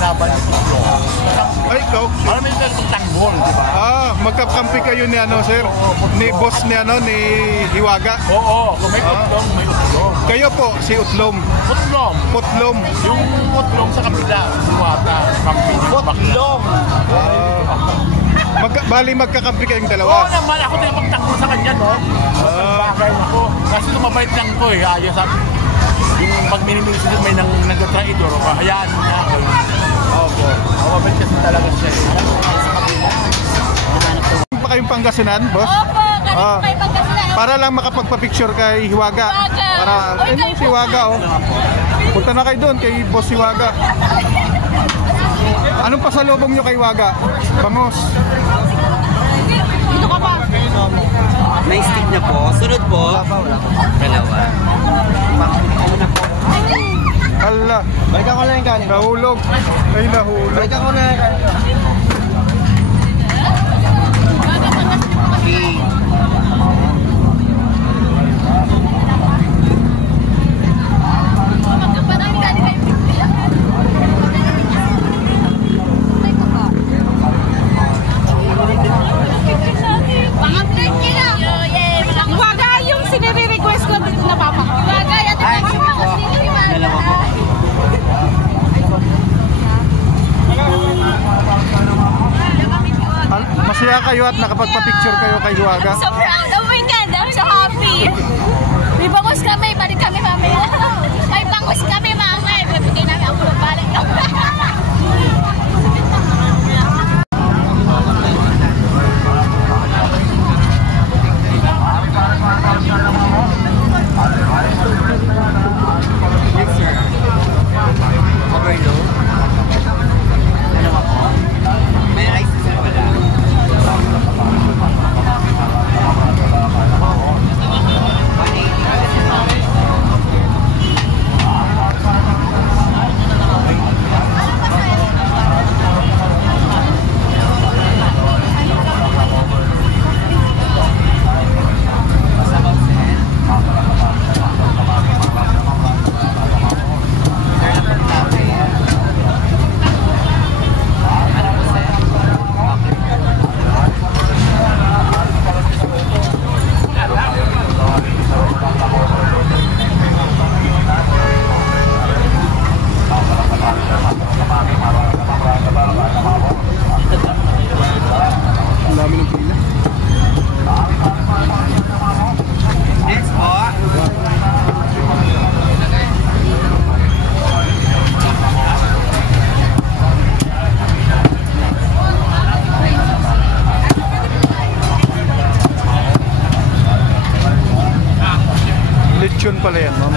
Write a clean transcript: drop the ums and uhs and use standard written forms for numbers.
laban ni Tutlong. Ay, ikaw? Alam mo yung ganitong tanggol, di ba? Magkakampi kayo ni ano, sir? Ni boss ni ano, ni Hiwaga? Oo, kung may Tutlong, may Utlong. Kayo po, si Utlong. Putlong. Putlong. Yung Putlong sa kabila, Hiwaga. Putlong. Bali magkakampi kayong dalawa? Oo naman, ako tayo magtanggol sa kanya, no? Bagay ako. Kasi tumabait lang ko eh. Ayos sabi. Yung pag minimilis may nag-traidor, hayaan mo na ako. Opo. Mabait kasi talaga siya eh. Pa kayong Pangasinan, boss? Opo, kami may Pangasinan. Para lang makapagpa-picture kay Hiwaga. Para, si Hiwaga, oh. Punta na kayo doon kay boss Hiwaga. Anong pasalubong nyo kay Hiwaga? Bangos. Dito ka pa. May stick na po. Sunod po. Dalawa. Hala. Balikan ko lang yung kanin. Nahulog. Ay, nahulog. Balikan ko na yung kanin. Hiwaga yung sinire-request ko dito na papa. Hiwaga, yan Dalawa po. Masaya kayo at nakapagpa-picture kayo kay Hiwaga? So proud. Oh my God, I'm so happy. May bangos kami, balik kami mamaya. May bangos kami mamaya. Bibigay namin ako balik kami. Lechon pala yan, ma'am.